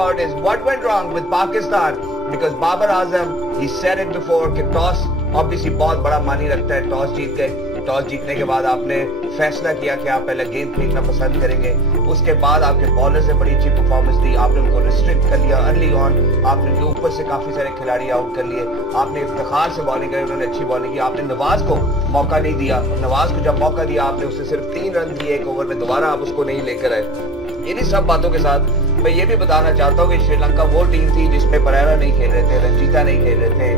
about is what went wrong with Pakistan, because Babar Azam, he said it before कि toss obviously बहुत बड़ा मानी रखता है, टॉस जीत गए, टॉस जीतने के बाद आपने फैसला किया कि आप पहले गेंद फेंकना पसंद करेंगे, उसके बाद आपके बॉलर से बड़ी अच्छी परफॉर्मेंस दी, आपने उनको रिस्ट्रिक्ट कर लिया अर्ली ऑन, आपने उनके ऊपर से काफी सारे खिलाड़ी आउट कर लिए, आपने इफ्तिखार से बॉलिंग करी, उन्होंने अच्छी बॉलिंग की, आपने नवाज को मौका नहीं दिया, नवाज को जब मौका दिया आपने उसे सिर्फ 3 रन दिए एक ओवर में, दोबारा आप उसको नहीं लेकर आए। इन्हीं सब बातों के साथ मैं ये भी बताना चाहता हूँ कि श्रीलंका वो टीम थी जिसमें परेरा नहीं खेल रहे थे, रंजीता नहीं खेल रहे थे,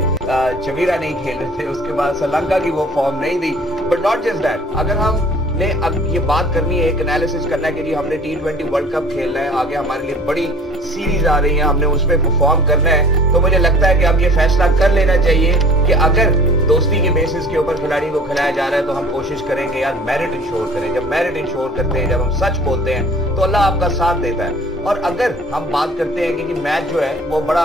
चवीरा नहीं खेल रहे थे, उसके बाद श्रीलंका की वो फॉर्म नहीं थी। बट नॉट जस्ट दैट, अगर हमने अब ये बात करनी है, एक एनालिसिस करना है कि जी हमने T20 वर्ल्ड कप खेलना है, आगे हमारे लिए बड़ी सीरीज आ रही है, हमने उस पर परफॉर्म करना है, तो मुझे लगता है कि अब ये फैसला कर लेना चाहिए कि अगर दोस्ती के बेसिस के ऊपर खिलाड़ी को खिलाया जा रहा है तो हम कोशिश करें कि यार मेरिट इंश्योर करें। जब मेरिट इंश्योर करते हैं, जब हम सच बोलते हैं तो अल्लाह आपका साथ देता है। और अगर हम बात करते हैं कि मैच जो है वो बड़ा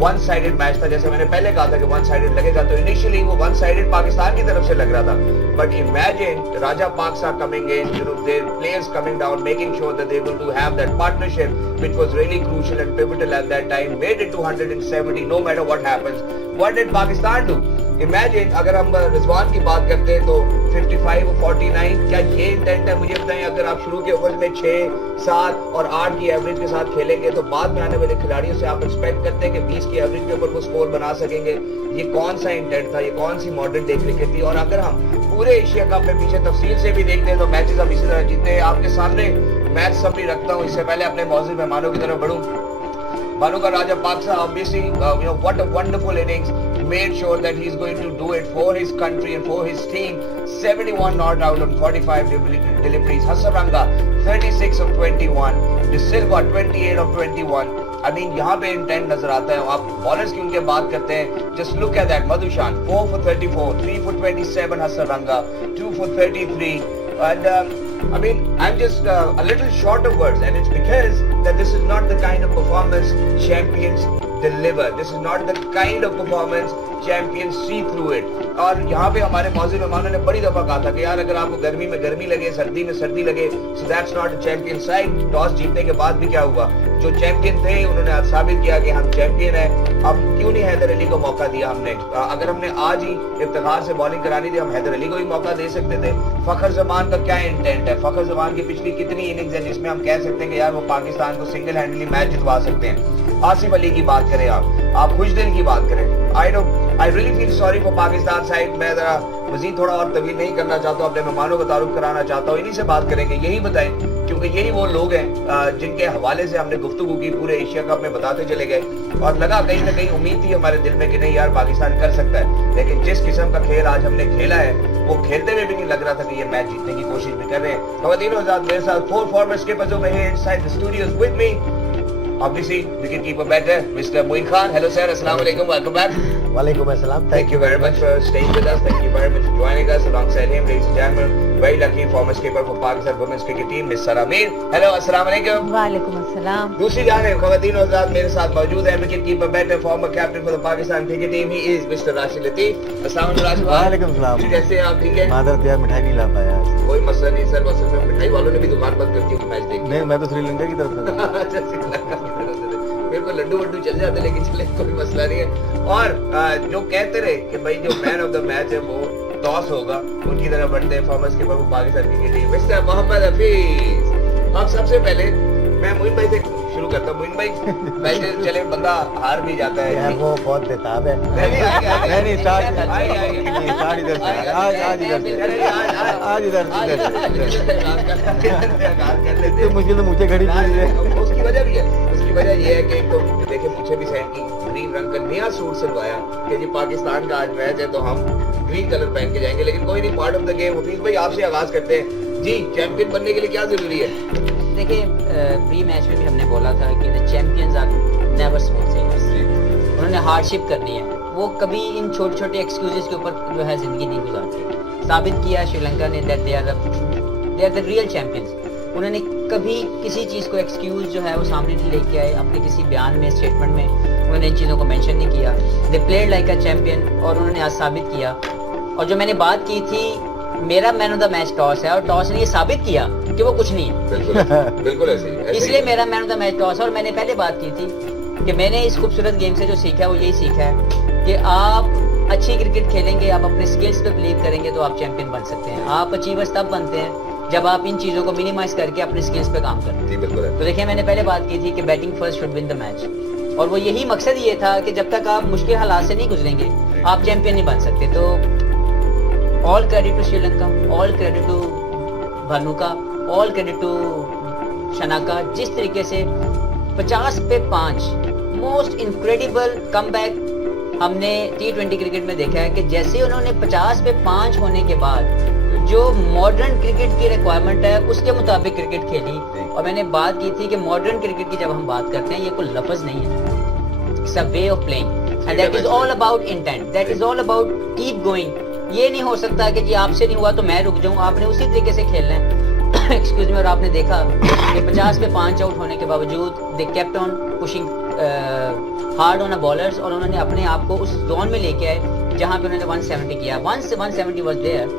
वन साइडेड मैच था, जैसे मैंने पहले कहा था कि वन साइडेड लगेगा, तो इनिशियली वो वन साइडेड पाकिस्तान की तरफ से लग रहा था, but imagine Rajapaksa coming in, their players coming down, making sure that they're going to have that partnership which was really crucial and pivotal at that time, made it to 170 no matter what happens. What did Pakistan do? Imagine अगर हम रिजवान की बात करते हैं तो 55 और 49, क्या ये इंटेंट है? मुझे बताएं, अगर आप शुरू के ओवर में 6, 7 और 8 की एवरेज के साथ खेलेंगे तो बाद में आने वाले खिलाड़ियों से आप एक्सपेक्ट करते हैं कि 20 की एवरेज के ऊपर वो स्कोर बना सकेंगे। ये कौन सा इंटेंट था? ये कौन सी मॉडर्न डे क्रिकेट थी? और अगर हम पूरे एशिया कप में पीछे तफसील से भी देखते हैं तो मैचेस अब इसी तरह जीते हैं। आपके सामने मैच समरी रखता हूँ, इससे पहले अपने मौजूद मेहमानों की तरफ बढ़ूं। Banu ka Raja Paksa, obviously, what a wonderful innings. Made sure that he's going to do it for his country and for his team. 71 not out on 45 deliveries. Hasaranga, 36 of 21. De Silva, 28 of 21. I mean, यहाँ पे intent नजर आता है। आप bowlers की उनके बात करते हैं, just look at that. Madhushan, 4 for 34, 3 for 27. Hasaranga, 2 for 33. And I mean, I'm just a little short of words, and it's because that this is not the kind of performance champions deliver. This is not the kind of performance champions see through it. और यहाँ पे हमारे मौजूद मेहमानों ने बड़ी दफा कहा था कि यार अगर आपको गर्मी में गर्मी लगे, सर्दी में सर्दी लगे, so that's not a champion side. Toss जीतने के बाद भी क्या हुआ? जो चैंपियन थे उन्होंने आज साबित किया कि हम चैंपियन हैं। अब क्यों नहीं हैदर अली को मौका दिया हमने? अगर हमने आज ही इफ्तिखार से बॉलिंग करानी थी, हम हैदर अली को ही मौका दे सकते थे। फखर जमान का क्या इंटेंट है? फखर जमान की पिछली कितनी इनिंग्स है जिसमें हम कह सकते हैं कि यार वो पाकिस्तान को सिंगल हैंडली मैच जितवा सकते हैं? आसिफ अली की बात करें, आप खुशदिल की बात करें। I really feel sorry for Pakistan side. मैं जरा मजीद थोड़ा और तवील नहीं करना चाहता हूँ, अपने मेहमानों का तारुफ कराना चाहता हूँ। इन्हीं से बात करेंगे, यही बताएं, क्योंकि यही वो लोग हैं जिनके हवाले से हमने गुफ्तगू की, पूरे एशिया कप में बताते चले गए, और लगा कहीं ना कहीं उम्मीद थी हमारे दिल में कि नहीं यार पाकिस्तान कर सकता है। लेकिन जिस किस्म का खेल आज हमने खेला है, वो खेलते हुए भी नहीं लग रहा था कि ये मैच जीतने की कोशिश भी कर रहे हैं। खवातीन और हज़रात, मेरे साथ 4 farmer skippers over here inside the studios with me. Obviously, wicketkeeper batter, Mr. Moin Khan. Hello sir, assalamu alaikum, welcome back. Walaikum assalam. Thank you very much for staying with us. Thank you very much for joining us. Alongside him, ladies and gentlemen, very lucky former skipper for Pakistan women's cricket team, Miss Sara Mir. Hello, assalamu alaikum. वालेकुम अस्सलाम। दूसरी जानिब खवातीन और हज़रात, मेरे साथ मौजूद है wicketkeeper batter, former captain for the Pakistan cricket team. He is Mr. Rashid Latif. Assalamu alaikum Rashid भाई। वालेकुम सलाम। कैसे हैं आप? ठीक है? मादर यार मिठाई नहीं ला पाया आज। कोई मसला नहीं सर, बस उसमें मिठाई वालों ने भी दुकान बंद कर दी मैच देख के। नहीं, मैं तो श्रीलंका की तरफ से था। अच्छा, श्रीलंका की तरफ से। मेरे को लड्डू वड्डू चल जाते, लेकिन चले कोई मसला नहीं है। और जो कहते रहे कि भाई जो मैन ऑफ द मैच है वो टॉस होगा, उनकी तरफ बढ़ते हैं फॉर्मर्स के पर पाकिस्तान की टीम, मिस्टर मोहम्मद हफीज। अब सबसे पहले मैं मोइन भाई से शुरू करता हूँ। मोइन भाई, वैसे चले बंदा हार भी जाता है यार, वो बहुत बेताब है। नहीं स्टार्ट इधर से आज इधर से मुझे तो मुझे घड़ी उसकी वजह भी है। उसकी वजह ये है कि एक तो देखिए मुझे भी सैन की ग्रीन रंग का नया सूट सिलवाया कि जी पाकिस्तान का आज मैच है तो हम ग्रीन कलर पहन के जाएंगे, लेकिन कोई नहीं, part of the game. Hafeez भाई, आपसे आगाज करते हैं जी, चैंपियन बनने के लिए क्या जरूरी है? देखिए, प्री मैच में भी हमने बोला था कि the champions are never smooth sailors. उन्होंने हार्डशिप करनी है, वो कभी इन छोटे छोटे एक्सक्यूजेस के ऊपर जो है जिंदगी नहीं गुजारते। साबित किया श्रीलंका ने that they are the real champions. उन्होंने कभी किसी चीज़ को एक्सक्यूज जो है वो सामने नहीं लेके आए, अपने किसी बयान में, स्टेटमेंट में उन्होंने इन चीज़ों को मेंशन नहीं किया। They played like a champion, और उन्होंने आज साबित किया। और जो मैंने बात की थी, मेरा man of the match toss है, और टॉस ने ये साबित किया कि वो कुछ नहीं है। बिल्कुल बिल्कुल ऐसे ही इसलिए मेरा man of the match toss. और मैंने पहले बात की थी कि मैंने इस खूबसूरत गेम से जो सीखा है वो यही सीखा है कि आप अच्छी क्रिकेट खेलेंगे, आप अपने स्किल्स पे बिलीव करेंगे तो आप चैंपियन बन सकते हैं। आप अचीवर्स तब बनते हैं जब आप इन चीज़ों को मिनिमाइज करके अपने स्किल्स पे काम करते हैं। जी बिल्कुल है। तो देखिए मैंने पहले बात की थी कि batting first should win the match, और वो यही मकसद ये था कि जब तक आप मुश्किल हालात से नहीं गुजरेंगे आप चैंपियन नहीं बन सकते। तो all credit to Sri Lanka, all credit to Bhanuka, all credit to Shanaka. जिस तरीके से 50 पे 5 मोस्ट इनक्रेडिबल कमबैक हमने T20 क्रिकेट में देखा है कि जैसे उन्होंने 50 पे 5 होने के बाद जो मॉडर्न क्रिकेट की रिक्वायरमेंट है उसके मुताबिक क्रिकेट खेली। और मैंने बात की थी कि मॉडर्न क्रिकेट की जब हम बात करते हैं ये कोई लफ्ज नहीं है, it's a way of playing and that is all about intent, that is all about keep going. ये नहीं हो सकता कि जी आपसे नहीं हुआ तो मैं रुक जाऊं, आपने उसी तरीके से खेलना है। Excuse me. और आपने देखा कि 50 पे 5 आउट होने के बावजूद they kept on pushing hard on bowlers, और उन्होंने अपने आप को उस जोन में लेके आए जहां पे उन्होंने 170 किया। 170 was there,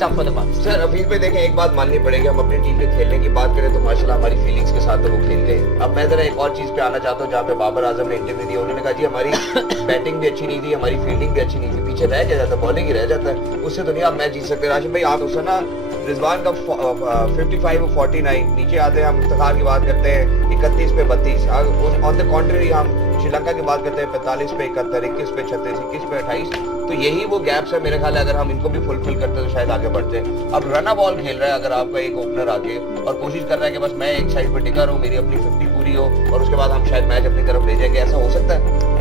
tough for the Pakistan. Sir Hafeez भाई देखें, एक बात माननी पड़ेगी, हम अपनी टीम के खेलने की बात करें तो माशाल्लाह हमारी फीलिंग्स के साथ तो वो खेलते हैं। अब मैं जरा एक और चीज पे आना चाहता हूँ जहाँ पे बाबर आजम ने इंटरव्यू दिया, उन्होंने कहा जी हमारी बैटिंग भी अच्छी नहीं थी, हमारी फील्डिंग भी अच्छी नहीं थी, पीछे रह क्या जाता, बॉलिंग ही रह जाता है, उससे तो नहीं आप मैच जीत सकते। राशिद भाई आप उससे ना रिजवान का 55 और 49 नीचे आते हैं, हम इफ्तिखार की बात करते हैं 31 पे 32, ऑन द कॉन्ट्री हम श्रीलंका की बात करते हैं 45 पे 71, 21 पे 36, 21 पे 28। तो यही वो गैप्स है मेरे ख्याल है, अगर हम इनको भी फुलफिल करते तो शायद आगे बढ़ते हैं। अब रना बॉल खेल रहा है अगर आपका एक ओपनर आके और कोशिश कर रहा है कि बस मैं एक साइड पे टिका रहूं, मेरी अपनी 50 पूरी हो और उसके बाद हम शायद मैच अपनी तरफ ले जाएंगे, ऐसा हो सकता है?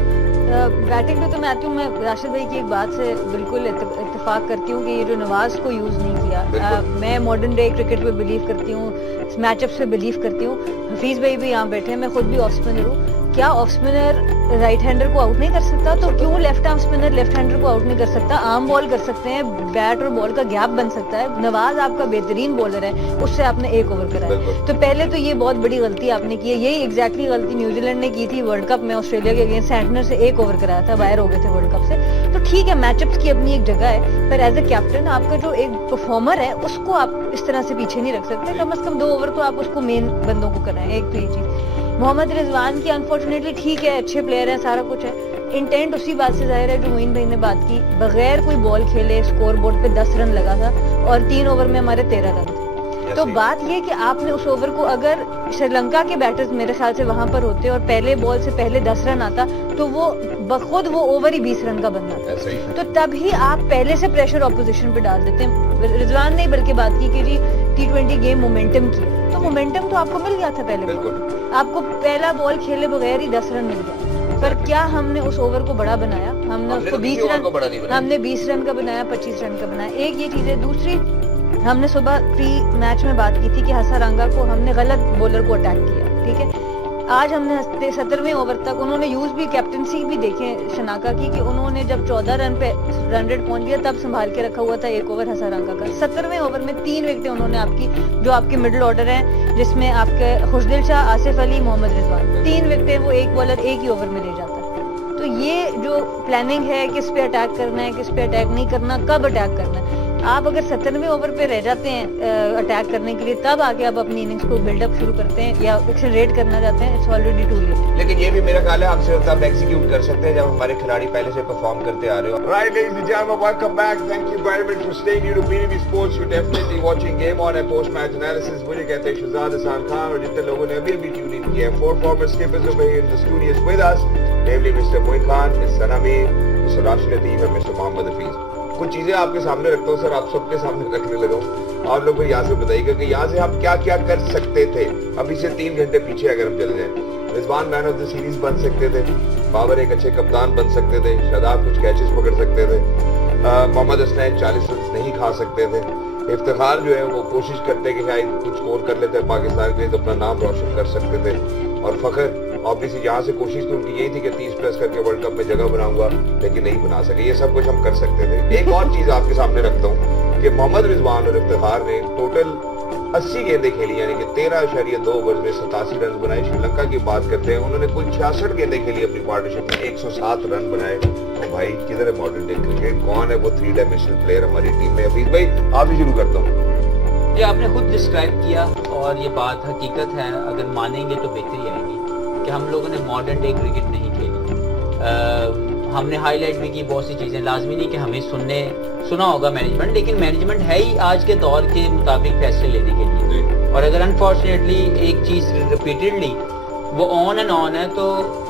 बैटिंग पे तो मैं आती हूँ, मैं राशिद भाई की एक बात से बिल्कुल इत्तेफाक करती हूँ कि ये जो नवाज को यूज़ नहीं किया। मैं मॉडर्न डे क्रिकेट पे बिलीव करती हूँ, मैचअप्स पे बिलीव करती हूँ। हफीज़ भाई भी यहाँ बैठे हैं, मैं खुद भी ऑफ स्पिनर हूँ। क्या ऑफ स्पिनर राइट हैंडर को आउट नहीं कर सकता? तो क्यों left arm spinner left hander को आउट नहीं कर सकता? आर्म बॉल कर सकते हैं, बैट और बॉल का गैप बन सकता है। नवाज आपका बेहतरीन बॉलर है, उससे आपने एक ओवर कराया। तो पहले तो ये बहुत बड़ी गलती आपने की है। यही एग्जैक्टली गलती न्यूजीलैंड ने की थी वर्ल्ड कप में, ऑस्ट्रेलिया के अगेंस्ट सैंटनर से एक ओवर कराया था, बाहर हो गए थे वर्ल्ड कप से। तो ठीक है, मैचअप्स की अपनी एक जगह है, पर एज ए कैप्टन आपका जो एक परफॉर्मर है उसको आप इस तरह से पीछे नहीं रख सकते। कम से कम 2 ओवर तो आप उसको मेन बंदों को कराएं। एक तो ये चीज। मोहम्मद रिजवान की अनफॉर्चुनेटली ठीक है, अच्छे प्लेयर हैं, सारा कुछ है, इंटेंट उसी बात से जाहिर है जो मोइन भाई ने बात की, बगैर कोई बॉल खेले स्कोर बोर्ड पे 10 रन लगा था और 3 ओवर में हमारे 13 रन थे। तो बात ये कि आपने उस ओवर को, अगर श्रीलंका के बैटर्स मेरे ख्याल से वहां पर होते और पहले बॉल से पहले 10 रन आता तो वो बखुद वो ओवर ही 20 रन का बन जाता। तो तभी आप पहले से प्रेशर ऑपोजिशन पे डाल देते हैं। रिजवान ने बल्कि बात की कि जी T20 गेम मोमेंटम की है, तो मोमेंटम तो आपको मिल गया था पहले बॉल, आपको पहला बॉल खेले बगैर ही 10 रन मिल गया। पर क्या हमने उस ओवर को बड़ा बनाया? हमने उसको 20 रन, हमने 20 रन का बनाया, 25 रन का बनाया। एक ये चीज है। दूसरी, हमने सुबह प्री मैच में बात की थी कि हसारंगा को हमने गलत बॉलर को अटैक किया, ठीक है। आज हमने 17वें ओवर तक उन्होंने यूज भी कैप्टनसी भी देखे शनाका की कि उन्होंने जब 14 रन पे रन रेट पहुंच गया तब संभाल के रखा हुआ था एक ओवर हसारंगा का। 17वें ओवर में 3 विकेटें उन्होंने आपकी, जो आपके मिडिल ऑर्डर हैं जिसमें आपके खुशदिल शाह, आसिफ अली, मोहम्मद रिजवान, 3 विकेटें वो एक बॉलर एक ही ओवर में ले जाता है। तो ये जो प्लानिंग है, किस पे अटैक करना है, किस पे अटैक नहीं करना, कब अटैक करना है, आप अगर 17वें ओवर पे रह जाते हैं अटैक करने के लिए, तब आके आप अपनी इनिंग्स को बिल्डअप शुरू करते हैं या एक्सेलरेट करना चाहते हैं, इट्स ऑलरेडी टू लेट। लेकिन ये भी मेरा ख्याल है आप सिर्फ तब एग्जीक्यूट कर सकते हैं जब हमारे खिलाड़ी पहले से परफॉर्म करते आ रहे हो। Right, ladies and gentlemen, welcome back. Thank you very much for staying here to BTV Sports. You're definitely watching Game On and post match analysis. मुझे कहते हैं शहजाद हसन खान, और जितने लोगों ने अभी ट्यून इन किया है, 4 former skippers over here in the studios with us, namely Mr. Moin Khan, Mr. Amir, Mr. Rashid Lateef and Mr. Mohammad Hafiz। कुछ चीजें आपके सामने रखता हूँ सर, आप सबके सामने रखने लगा हूँ। आप लोग यहाँ से बताइएगा कि यहाँ से हम क्या क्या कर सकते थे। अभी से 3 घंटे पीछे अगर हम चले जाएं, Rizwan man of the series बन सकते थे, बाबर एक अच्छे कप्तान बन सकते थे, शादाब कुछ कैचेस पकड़ सकते थे, मोहम्मद हसनैन 40 रन नहीं खा सकते थे, इफ्तिखार जो है वो कोशिश करते कि शायद कुछ स्कोर कर लेते पाकिस्तान के लिए तो अपना नाम रोशन कर सकते थे, और फखर ऑब्वियसली यहाँ से कोशिश तो उनकी यही थी कि 30 प्लस करके वर्ल्ड कप में जगह बनाऊंगा, लेकिन नहीं बना सके। ये सब कुछ हम कर सकते थे। एक और चीज आपके सामने रखता हूँ कि मोहम्मद रिजवान और इफ्तिखार ने टोटल 80 गेंदें खेली, यानी कि 13.2 ओवर में 87 रन बनाए। श्रीलंका की बात करते हैं, उन्होंने कुल 66 गेंदें खेली अपनी पार्टनरशिप में, 107 रन बनाए। तो भाई किधर है मॉडर्न डे क्रिकेट? कौन है वो 3 डायमेंशनल प्लेयर हमारी टीम में? हफीज भाई आप ही शुरू करता हूँ। ये आपने खुद डिस्क्राइब किया और ये बात हकीकत है, अगर मानेंगे तो बेहतरी आएगी कि हम लोगों ने मॉडर्न डे क्रिकेट नहीं खेली। हमने हाईलाइट भी की बहुत सी चीज़ें, लाजमी नहीं कि हमें सुना होगा मैनेजमेंट, लेकिन मैनेजमेंट है ही आज के दौर के मुताबिक फैसले लेने के लिए। और अगर अनफॉर्चुनेटली एक चीज़ रिपीटेडली वो ऑन एंड ऑन है तो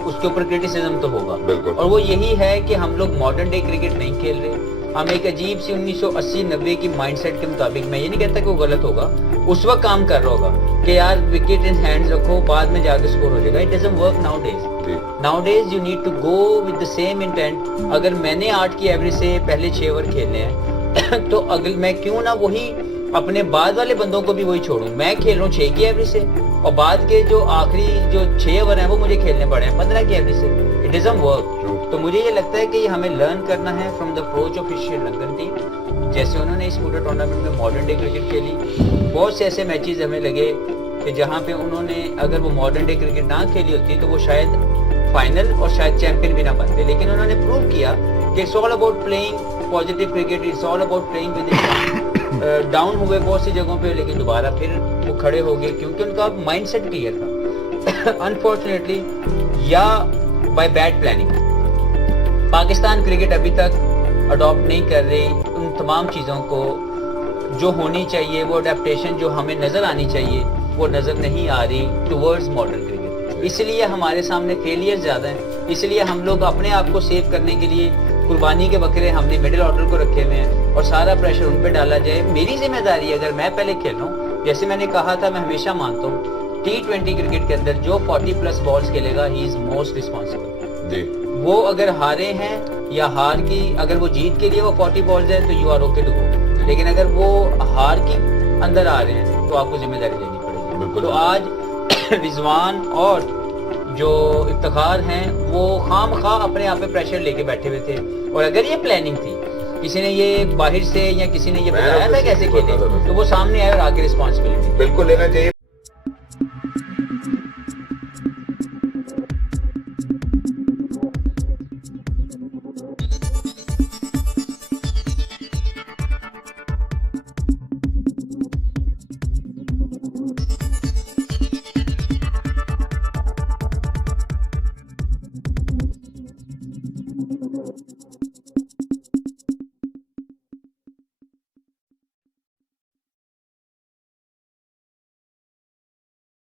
उसके ऊपर क्रिटिसिज्म तो होगा, और वो यही है कि हम लोग मॉडर्न डे क्रिकेट नहीं खेल रहे। हम एक अजीब सी 1980-90 की माइंडसेट के मुताबिक, मैं ये नहीं कहता कि वो गलत होगा, उस वक्त काम कर रहा होगा कि यार विकेट इन हैंड्स रखो, बाद में जाके स्कोर हो जाएगा। It doesn't work nowadays you need to go with the same intent. अगर मैंने 8 की एवरेज से पहले 6 ओवर खेलने हैं तो अगल मैं क्यों ना वही अपने बाद वाले बंदों को भी वही छोड़ूं। मैं खेल रहा हूँ 6 की एवरेज से और बाद के जो आखिरी जो 6 ओवर हैं वो मुझे खेलने पड़े हैं 15 की एवरेज से। It doesn't work. तो मुझे ये लगता है कि ये हमें लर्न करना है from the approach of Sri Lankan team, जैसे उन्होंने इस पूरे टूर्नामेंट में मॉडर्न डे क्रिकेट खेली। बहुत से ऐसे मैचेस हमें लगे कि जहाँ पे उन्होंने अगर वो मॉडर्न डे क्रिकेट ना खेली होती तो वो शायद फाइनल और शायद चैंपियन भी ना बनते, लेकिन उन्होंने प्रूव किया कि it's all about playing positive cricket, it's all about playing with down हुए बहुत सी जगहों पे, लेकिन दोबारा फिर वो खड़े हो गए क्योंकि उनका माइंडसेट क्लियर था। अनफॉर्चुनेटली या by bad planning Pakistan cricket अभी तक अडॉप्ट नहीं कर रही उन तमाम चीज़ों को जो होनी चाहिए, वो अडेप्टेशन जो हमें नज़र आनी चाहिए वो नज़र नहीं आ रही टुवर्ड्स मॉडर्न क्रिकेट। इसलिए हमारे सामने फेलियर ज़्यादा हैं, इसलिए हम लोग अपने आप को सेव करने के लिए कुर्बानी के बकरे हमने मिडिल ऑर्डर को रखे हुए हैं और सारा प्रेशर उन पर डाला जाए। मेरी जिम्मेदारी है, अगर मैं पहले खेल रहा हूँ, जैसे मैंने कहा था, मैं हमेशा मानता हूँ T20 क्रिकेट के अंदर जो 40+ बॉल्स खेलेगा ही इज मोस्ट रिस्पॉन्सिबल जी। वो अगर हारे हैं या हार की, अगर वो जीत के लिए वो 40 बॉल्स है तो you are okay to go, लेकिन अगर वो हार की अंदर आ रहे हैं तो आपको जिम्मेदारी लेनी पड़ेगी। तो आज रिजवान और जो इफ्तिखार हैं वो खामखा अपने आप पे प्रेशर लेके बैठे हुए थे, और अगर ये प्लानिंग थी, किसी ने ये बाहर से या किसी ने ये बताया था कैसे खेले, तो वो सामने आए और आगे रिस्पॉन्सिबिलिटी बिल्कुल लेना चाहिए।